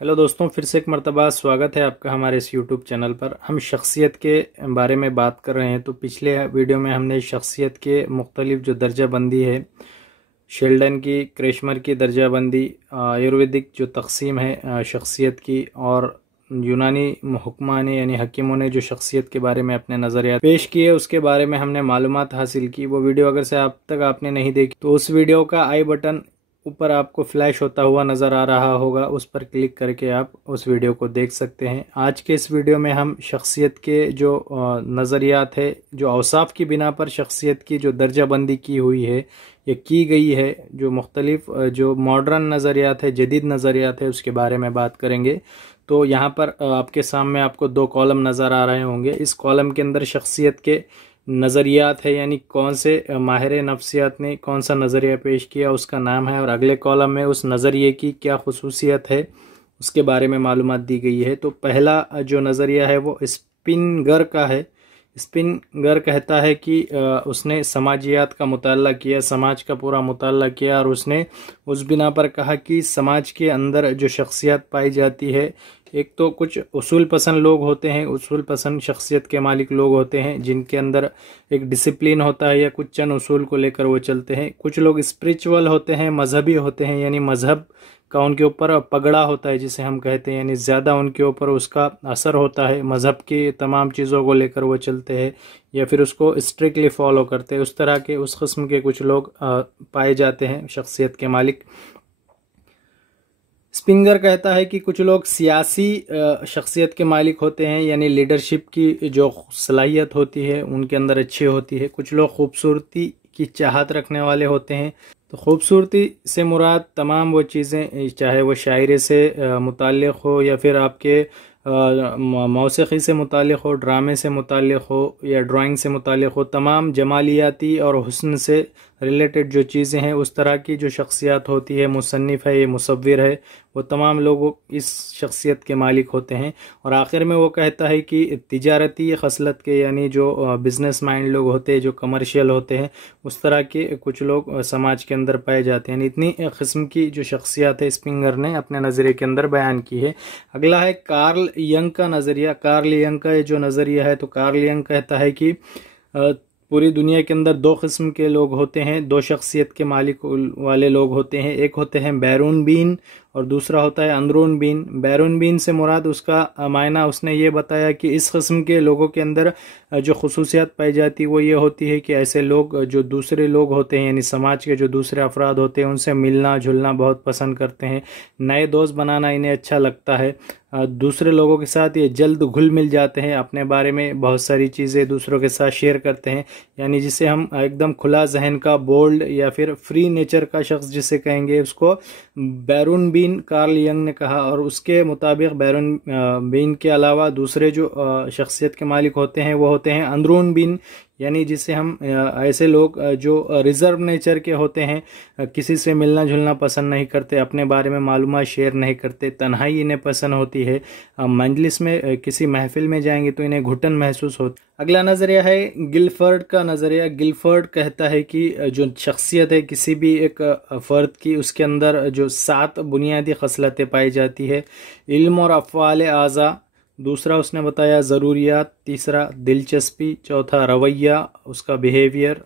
Hello दोस्तों, फिर से एक मर्तबा स्वागत है आपका हमारे इस यूट्यूब चैनल पर। हम शख्सियत के बारे में बात कर रहे हैं। तो पिछले वीडियो में हमने शख्सियत के मुख्तलिफ जो दर्जा बंदी है, शेल्डन की, क्रेशमर की दर्जा बंदी, आयुर्वेदिक जो तकसीम है शख्सियत की, और यूनानी हुक्मा ने यानी हकीमों ने जो शख्सियत के बारे में अपने नज़रियात पेश किए उसके बारे में हमने मालूमात हासिल की। वो वीडियो अगर से आप तक आपने नहीं देखी तो उस वीडियो का आई बटन ऊपर आपको फ्लैश होता हुआ नज़र आ रहा होगा, उस पर क्लिक करके आप उस वीडियो को देख सकते हैं। आज के इस वीडियो में हम शख्सियत के जो नज़रियात है, जो औसाफ की बिना पर शख्सियत की जो दर्जाबंदी की हुई है या की गई है, जो मुख्तलिफ जो मॉडर्न नज़रियात है, जदीद नज़रियात है, उसके बारे में बात करेंगे। तो यहाँ पर आपके सामने आपको दो कॉलम नज़र आ रहे होंगे। इस कॉलम के अंदर शख्सियत के नज़रियात है, यानी कौन से माहिर नफ्सियात ने कौन सा नज़रिया पेश किया उसका नाम है, और अगले कॉलम में उस नज़रिए की क्या खुसूसियत है उसके बारे में मालूमात दी गई है। तो पहला जो नज़रिया है वो स्पिनगर का है। स्पिनगर कहता है कि उसने समाजियात का मुताला किया, समाज का पूरा मुताला किया, और उसने उस बिना पर कहा कि समाज के अंदर जो शख्सियत पाई जाती है, एक तो कुछ उसूल पसंद लोग होते हैं, उसूल पसंद शख्सियत के मालिक लोग होते हैं जिनके अंदर एक डिसिप्लिन होता है या कुछ चंद उसूल को लेकर वो चलते हैं। कुछ लोग स्पिरिचुअल होते हैं, मजहबी होते हैं, यानी मजहब का उनके ऊपर पगड़ा होता है जिसे हम कहते हैं, यानी ज़्यादा उनके ऊपर उसका असर होता है, मज़हब की तमाम चीज़ों को लेकर वो चलते हैं या फिर उसको स्ट्रिक्टली फॉलो करते हैं। उस तरह के उस किस्म के कुछ लोग पाए जाते हैं शख्सियत के मालिक। स्पिनगर कहता है कि कुछ लोग सियासी शख्सियत के मालिक होते हैं, यानी लीडरशिप की जो सलाहियत होती है उनके अंदर अच्छी होती है। कुछ लोग खूबसूरती की चाहत रखने वाले होते हैं। तो खूबसूरती से मुराद तमाम वो चीज़ें, चाहे वो शायरे से मुताल्लिक़ हो या फिर आपके मौसीक़ी से मुताल्लिक़ हो, ड्रामे से मुताल्लिक़ हो या ड्राइंग से मुताल्लिक़ हो, तमाम जमालियाती और हुस्न से रिलेटेड जो चीज़ें हैं उस तरह की जो शख्सियत होती है, मुसन्निफ़ है, ये मुसव्विर है, वो तमाम लोग इस शख्सियत के मालिक होते हैं। और आखिर में वो कहता है कि तिजारती खसलत के, यानी जो बिज़नेस माइंड लोग होते हैं, जो कमर्शियल होते हैं, उस तरह के कुछ लोग समाज के अंदर पाए जाते हैं। इतनी किस्म की जो शख्सियत है स्पिनगर ने अपने नज़रिए के अंदर बयान की है। अगला है कार्ल यंग का नज़रिया। कार्ल यंग का जो नज़रिया है, तो कार्ल यंग कहता है कि पूरी दुनिया के अंदर दो किस्म के लोग होते हैं, दो शख्सियत के मालिक वाले लोग होते हैं। एक होते हैं बैरून बीन और दूसरा होता है अंदरून बीन। बैरून बीन से मुराद उसका मायना उसने ये बताया कि इस किस्म के लोगों के अंदर जो खुसूसियत पाई जाती है वो ये होती है कि ऐसे लोग जो दूसरे लोग होते हैं, यानी समाज के जो दूसरे अफराद होते हैं, उनसे मिलना जुलना बहुत पसंद करते हैं। नए दोस्त बनाना इन्हें अच्छा लगता है। दूसरे लोगों के साथ ये जल्द घुल मिल जाते हैं, अपने बारे में बहुत सारी चीज़ें दूसरों के साथ शेयर करते हैं, यानी जिसे हम एकदम खुला जहन का, बोल्ड या फिर फ्री नेचर का शख्स जिसे कहेंगे, उसको बैरून बीन कार्ल यंग ने कहा। और उसके मुताबिक बैरून बीन के अलावा दूसरे जो शख्सियत के मालिक होते हैं वो होते हैं अंदरून बीन, यानी जिसे हम ऐसे लोग जो रिजर्व नेचर के होते हैं, किसी से मिलना जुलना पसंद नहीं करते, अपने बारे में मालूमात शेयर नहीं करते, तन्हाई इन्हें पसंद होती है, मजलिस में किसी महफिल में जाएंगे तो इन्हें घुटन महसूस होती। अगला नज़रिया है गिलफर्ड का नज़रिया। गिलफर्ड कहता है कि जो शख्सियत है किसी भी एक फ़र्द की, उसके अंदर जो 7 बुनियादी खसलतें पाई जाती है। इल्म और अफ़आल आज़ा, दूसरा उसने बताया ज़रूरियात, तीसरा दिलचस्पी, चौथा रवैया उसका बिहेवियर,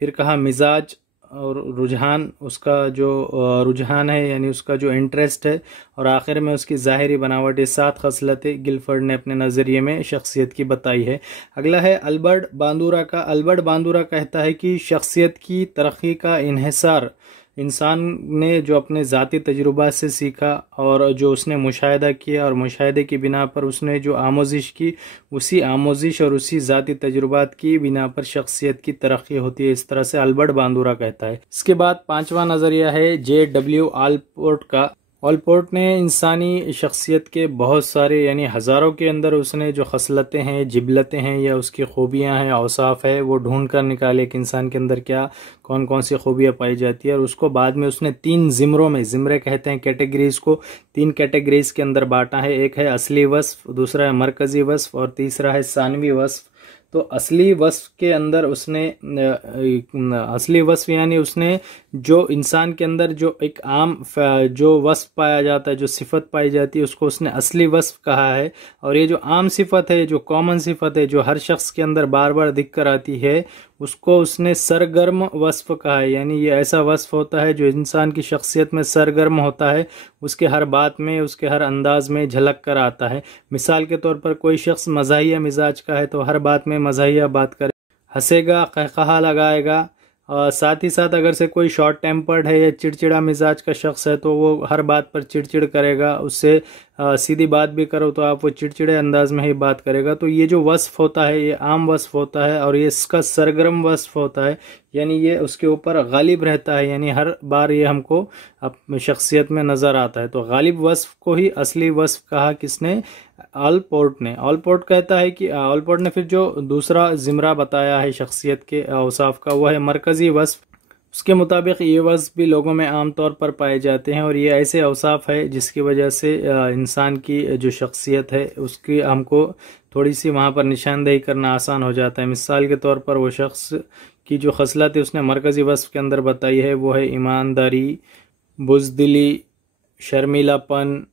फिर कहा मिजाज और रुझान, उसका जो रुझान है यानी उसका जो इंटरेस्ट है, और आखिर में उसकी ज़ाहिरी बनावट। ये 7 खसलतें गिलफर्ड ने अपने नज़रिए में शख्सियत की बताई है। अगला है अल्बर्ट बांदूरा का। अल्बर्ट बांदूरा कहता है कि शख्सियत की तरक्की का इन्हिसार इंसान ने जो अपने ज़ाती तजुर्बा से सीखा और जो उसने मुशाहिदा किया, और मुशाहिदे की बिना पर उसने जो आमोजिश की, उसी आमोजिश और उसी ज़ाती तजुर्बात की बिना पर शख्सियत की तरक्की होती है। इस तरह से अल्बर्ट बांदूरा कहता है। इसके बाद 5वां नज़रिया है JW ऑलपोर्ट का। ऑलपोर्ट ने इंसानी शख्सियत के बहुत सारे, यानी हज़ारों के अंदर उसने जो खसलतें हैं, जिबलतें हैं या उसकी खूबियां हैं, औसाफ है, वो ढूंढ कर निकाले कि इंसान के अंदर क्या कौन कौन सी खूबियां पाई जाती है, और उसको बाद में उसने 3 ज़िमरों में, ज़िमरे कहते हैं कैटेगरीज को, 3 कैटेगरीज के अंदर बांटा है। एक है असली वस्फ, दूसरा है मरकज़ी वस्फ और तीसरा है सानवी वस्फ। तो असली वस्फ के अंदर उसने असली वस्फ यानी उसने जो इंसान के अंदर जो एक आम जो वस्फ पाया जाता है, जो सिफत पाई जाती है, उसको उसने असली वस्फ कहा है। और ये जो आम सिफत है, जो कॉमन सिफत है, जो हर शख्स के अंदर बार बार दिख कर आती है, उसको उसने सरगर्म वस्फ कहा है। यानी ये ऐसा वस्फ होता है जो इंसान की शख्सियत में सरगर्म होता है, उसके हर बात में, उसके हर अंदाज में झलक कर आता है। मिसाल के तौर पर कोई शख्स मज़ाहिया मिजाज का है तो हर बात में मज़ाहिया बात करे, हंसेगा, कहकहा लगाएगा। और साथ ही साथ अगर से कोई शॉर्ट टेम्पर्ड है या चिड़चिड़ा मिजाज का शख्स है तो वो हर बात पर चिड़चिड़ करेगा, उससे सीधी बात भी करो तो आप वो चिड़चिड़े अंदाज में ही बात करेगा। तो ये जो वस्फ होता है ये आम वस्फ होता है और ये इसका सरगर्म वस्फ होता है, यानी ये उसके ऊपर गालिब रहता है, यानी हर बार ये हमको अपनी शख्सियत में नजर आता है। तो गालिब वस्फ को ही असली वस्फ कहा किसने? ऑलपोर्ट ने। ऑलपोर्ट कहता है कि ऑलपोर्ट ने फिर जो दूसरा जिमरा बताया है शख्सियत के औसाफ का, वो है मरकजी वस्फ। उसके मुताबिक ये वस्फ भी लोगों में आम तौर पर पाए जाते हैं और ये ऐसे औसाफ है जिसकी वजह से इंसान की जो शख्सियत है उसकी हमको थोड़ी सी वहाँ पर निशानदेही करना आसान हो जाता है। मिसाल के तौर पर वो शख्स की जो खसलत है उसने मरकजी वस्फ के अंदर बताई है, वो है ईमानदारी, बुज़दिली, शर्मीलापन।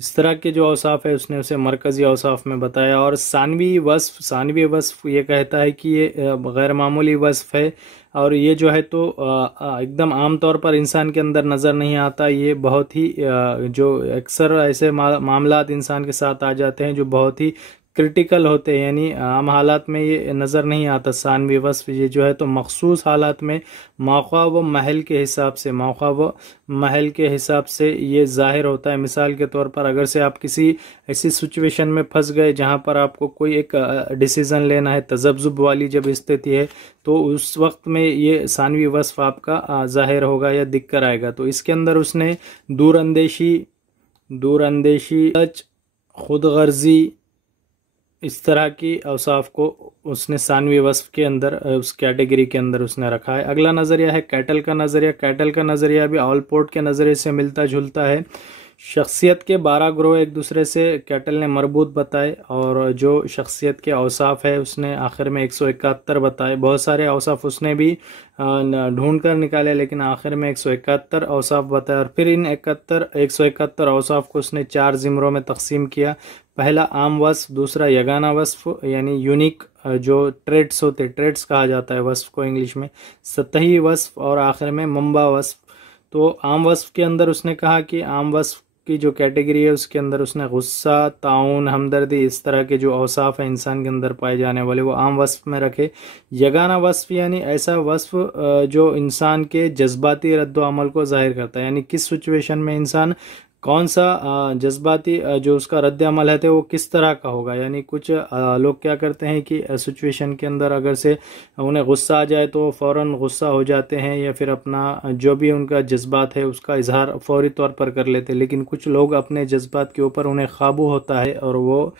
इस तरह के जो औसाफ है उसने उसे मरकजी औसाफ में बताया। और सानवी वस्फ ये कहता है कि ये गैर मामूली वस्फ है और ये जो है तो एकदम आम तौर पर इंसान के अंदर नज़र नहीं आता। ये बहुत ही जो अक्सर ऐसे मामलात इंसान के साथ आ जाते हैं जो बहुत ही क्रिटिकल होते हैं, यानी आम हालात में ये नज़र नहीं आता। सानवी वस्फ ये जो है तो मखसूस हालात में मौका व महल के हिसाब से ये ज़ाहिर होता है। मिसाल के तौर पर अगर से आप किसी ऐसी सिचुएशन में फंस गए जहाँ पर आपको कोई एक डिसीज़न लेना है, तजब्जुब वाली जब स्थिति है, तो उस वक्त में ये सानवी वस्फ आपका ज़ाहिर होगा या दिख कर आएगा। तो इसके अंदर उसने दूरअंदेशी, खुदगर्जी, इस तरह की औसाफ को उसने सानवी वस्फ के अंदर उस कैटेगरी के अंदर उसने रखा है। अगला नज़रिया है कैटल का नज़रिया। कैटल का नज़रिया भी ऑलपोर्ट के नज़रिए से मिलता जुलता है। शख्सियत के 12 ग्रोह एक दूसरे से कैटल ने मरबूत बताए और जो शख्सियत के औसाफ है उसने आखिर में 171 बताए। बहुत सारे औसाफ उसने भी ढूंढ कर निकाले लेकिन आखिर में 171 औसाफ बताए और फिर इन 171 औसाफ को उसने 4 ज़िमरों में तकसीम किया। पहला आम वस्फ, दूसरा यगाना वस्फ यानी यूनिक जो ट्रेड्स होते, ट्रेड्स कहा जाता है वस्फ को इंग्लिश में, सतही वस्फ और आखिर में मंबा वस्फ। तो आम वस्फ के अंदर उसने कहा कि आम वस्फ की जो कैटेगरी है उसके अंदर उसने गुस्सा, ताउन, हमदर्दी, इस तरह के जो औसाफ हैं इंसान के अंदर पाए जाने वाले वो आम वस्फ में रखे। यगाना वस्फ यानी ऐसा वस्फ जो इंसान के जज्बाती रद्द अमल को जाहिर करता है, यानी किस सिचुएशन में इंसान कौन सा जज्बाती जो उसका रद्द अमल है तो वो किस तरह का होगा। यानी कुछ लोग क्या करते हैं कि सिचुएशन के अंदर अगर से उन्हें गुस्सा आ जाए तो फ़ौरन गुस्सा हो जाते हैं या फिर अपना जो भी उनका जज्बात है उसका इजहार फौरी तौर पर कर लेते हैं। लेकिन कुछ लोग अपने जज्बात के ऊपर उन्हें काबू होता है और वो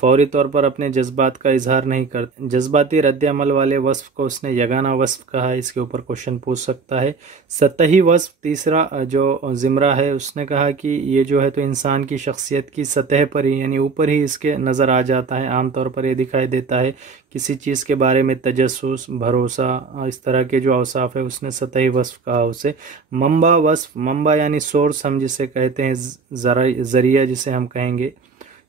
फौरी तौर पर अपने जज्बात का इजहार नहीं करते। जज्बाती रद्द अमल वाले वस्फ को उसने यगाना वस्फ कहा है। इसके ऊपर क्वेश्चन पूछ सकता है। सतही वस्फ तीसरा जो ज़िमरा है उसने कहा कि ये जो है तो इंसान की शख्सियत की सतह पर ही यानी ऊपर ही इसके नज़र आ जाता है। आमतौर पर ये दिखाई देता है किसी चीज़ के बारे में तजस्सुस, भरोसा, इस तरह के जो औसाफ है उसने सतही वस्फ कहा उसे। मंबा वस्फ, मंबा यानी सोर्स हम जिसे कहते हैं, ज़रिया जिसे हम कहेंगे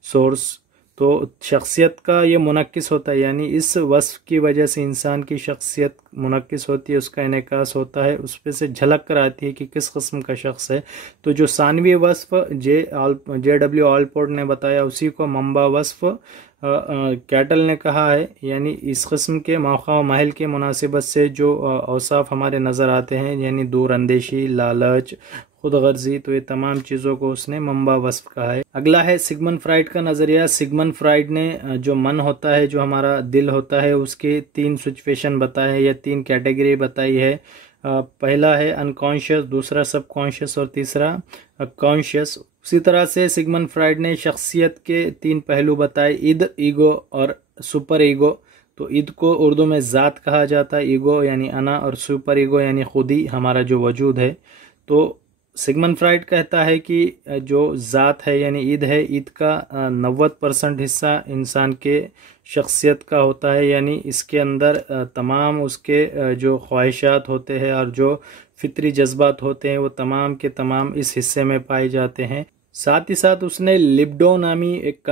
सोर्स, तो शख्सियत का ये मुनक्किस होता है, यानी इस वस्फ की वजह से इंसान की शख्सियत मुनक्किस होती है, उसका इनेकास होता है, उस पर से झलक कर आती है कि किस किस्म का शख्स है। तो जो सानवी वस्फ JW ऑलपोर्ट ने बताया उसी को मंबा वस्फ कैटल ने कहा है। यानी इस किस्म के मौका व महल के मुनासिबत से जो औसाफ हमारे नज़र आते हैं, यानी दूर अंदेशी, लालच, खुदगर्जी, तो ये तमाम चीज़ों को उसने मंबा वस्फ कहा है। अगला है सिगमंड फ्राइड का नज़रिया। सिगमंड फ्राइड ने जो मन होता है, जो हमारा दिल होता है, उसके 3 सिचुएशन बताए या 3 कैटेगरी बताई है। पहला है अनकॉन्शियस, दूसरा सबकॉन्शियस और तीसरा कॉन्शियस। उसी तरह से सिगमंड फ्राइड ने शख्सियत के 3 पहलू बताए, इद, ईगो और सुपर ईगो। तो इद को उर्दू में ज़ात कहा जाता है, ईगो यानी अना और सुपर ईगो यानी खुदी, हमारा जो वजूद है। तो सिगमंड फ्राइड कहता है कि जो ज़ात है यानी ईद है, ईद का 90% हिस्सा इंसान के शख्सियत का होता है, यानी इसके अंदर तमाम उसके जो ख्वाहिशात होते हैं और जो फितरी जज्बात होते हैं वो तमाम के तमाम इस हिस्से में पाए जाते हैं। साथ ही साथ उसने लिबिडो नामी एक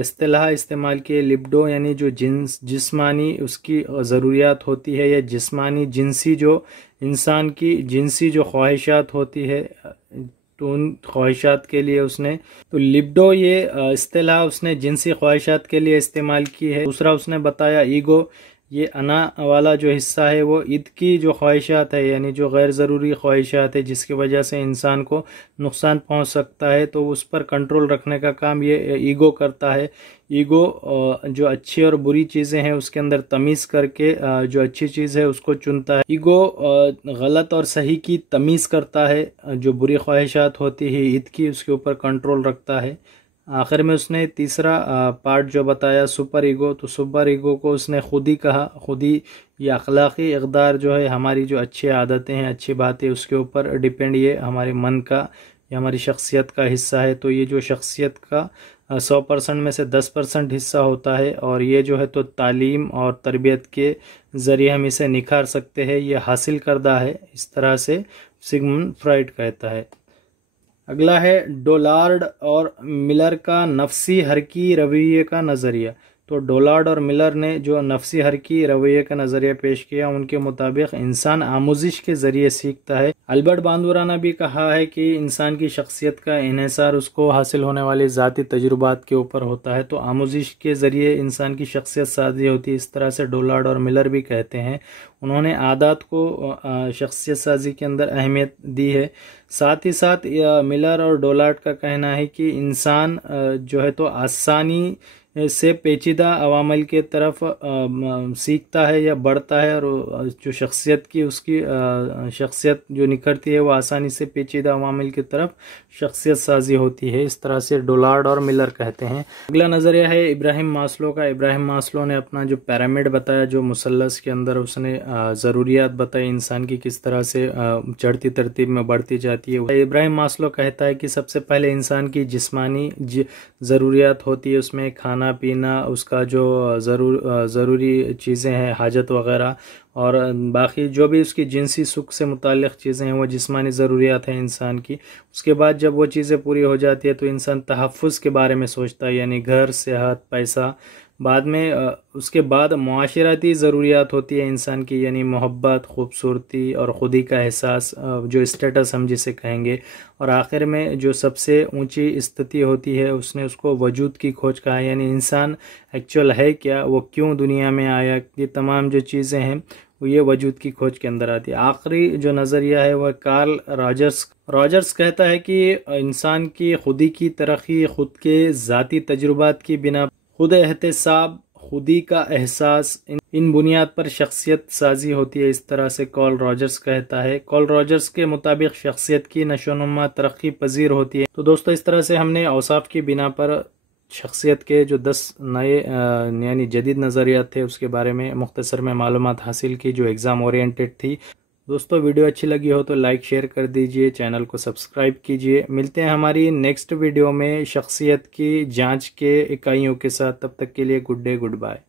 इस्तिलाह इस्तेमाल की है। लिबिडो यानी जो जिस्मानी उसकी ज़रूरियात होती है या जिस्मानी जिनसी जो इंसान की जिनसी जो ख्वाहिशात होती है, तो उन ख्वाहिशात के लिए उसने तो लिबिडो ये इस्तिलाह उसने जिनसी ख्वाहिशात के लिए इस्तेमाल की है। दूसरा उसने बताया ईगो, ये अना वाला जो हिस्सा है वो ईद की जो ख्वाहिशात है यानी जो गैर ज़रूरी ख्वाहिशात है जिसकी वजह से इंसान को नुकसान पहुंच सकता है, तो उस पर कंट्रोल रखने का काम ये ईगो करता है। ईगो जो अच्छी और बुरी चीज़ें हैं उसके अंदर तमीज़ करके जो अच्छी चीज़ है उसको चुनता है। ईगो गलत और सही की तमीज़ करता है, जो बुरी ख्वाहिशात होती है ईद की उसके ऊपर कंट्रोल रखता है। आखिर में उसने तीसरा पार्ट जो बताया सुपर ईगो, तो सुपर ईगो को उसने खुद ही कहा, खुद ही ये अखलाक़ी इक़दार जो है हमारी जो अच्छी आदतें हैं अच्छी बातें उसके ऊपर डिपेंड, ये हमारे मन का या हमारी शख्सियत का हिस्सा है। तो ये जो शख्सियत का 100% में से 10% हिस्सा होता है और ये जो है तो तालीम और तरबियत के ज़रिए हम इसे निखार सकते हैं, ये हासिल करदा है, इस तरह से सिगमंड फ्राइड कहता है। अगला है डोलार्ड और मिलर का नफसी हरकी रवैये का नज़रिया। तो डोलार्ड और मिलर ने जो नफसी हरकी रवैये का नज़रिया पेश किया, उनके मुताबिक इंसान आमूजिश के ज़रिए सीखता है। अल्बर्ट बांदुरा ने भी कहा है कि इंसान की शख्सियत का इन्हिसार उसको हासिल होने वाले ज़ाती तजुर्बात के ऊपर होता है, तो आमूजिश के ज़रिए इंसान की शख्सियत साजी होती है, इस तरह से डोलार्ड और मिलर भी कहते हैं। उन्होंने आदत को शख्सियत साजी के अंदर अहमियत दी है। साथ ही साथ मिलर और डोलार्ड का कहना है कि इंसान जो है तो आसानी से पेचीदा अवामल के तरफ सीखता है या बढ़ता है, और जो शख्सियत की उसकी शख्सियत जो निखरती है वो आसानी से पेचीदा अवामल की तरफ शख्सियत साजी होती है, इस तरह से डोलार्ड और मिलर कहते हैं। अगला नज़रिया है इब्राहिम मास्लो का। इब्राहिम मास्लो ने अपना जो पिरामिड बताया, जो मुसल्लस के अंदर उसने ज़रूरियात बताई इंसान की किस तरह से चढ़ती तरतीब में बढ़ती जाती है। इब्राहिम मास्लो कहता है कि सबसे पहले इंसान की जिस्मानी ज़रूरियात होती है, उसमें खाना पीना, उसका जो ज़रूरी चीज़ें हैं हाजत वगैरह, और बाकी जो भी उसकी जिनसी सुख से मुताल्लिक़ चीज़ें हैं वो जिस्मानी ज़रूरियात हैं इंसान की। उसके बाद जब वो चीज़ें पूरी हो जाती है तो इंसान तहफ़्फ़ुज़ के बारे में सोचता है, यानी घर, सेहत, पैसा। बाद में उसके बाद मुआशराती ज़रूरियात होती है इंसान की, यानी मोहब्बत, खूबसूरती और ख़ुदी का एहसास, जो स्टेटस हम जिसे कहेंगे। और आखिर में जो सबसे ऊंची स्थिति होती है उसने उसको वजूद की खोज कहा, यानी इंसान एक्चुअल है क्या, वो क्यों दुनिया में आया, ये तमाम जो चीज़ें हैं वो ये वजूद की खोज के अंदर आती है। आखिरी जो नज़रिया है वह कार्ल रॉजर्स कहता है कि इंसान की खुदी की तरक्की खुद के ज़ाती तजुर्बात की बिना खुद एहतसाब, खुदी का एहसास, इन बुनियाद पर शख्सियत साजी होती है, इस तरह से कार्ल रॉजर्स कहता है। कार्ल रॉजर्स के मुताबिक शख्सियत की नशोनुमा तरक्की पजीर होती है। तो दोस्तों इस तरह से हमने औसाफ की बिना पर शख्सियत के जो 10 नए यानी जदीद नज़रियात थे उसके बारे में मुख्तसर में मालूमात हासिल की, जो एग्ज़ाम ओरिएंटेड थी। दोस्तों वीडियो अच्छी लगी हो तो लाइक शेयर कर दीजिए, चैनल को सब्सक्राइब कीजिए। मिलते हैं हमारी नेक्स्ट वीडियो में शख्सियत की जांच के इकाइयों के साथ। तब तक के लिए गुड डे, गुड बाय।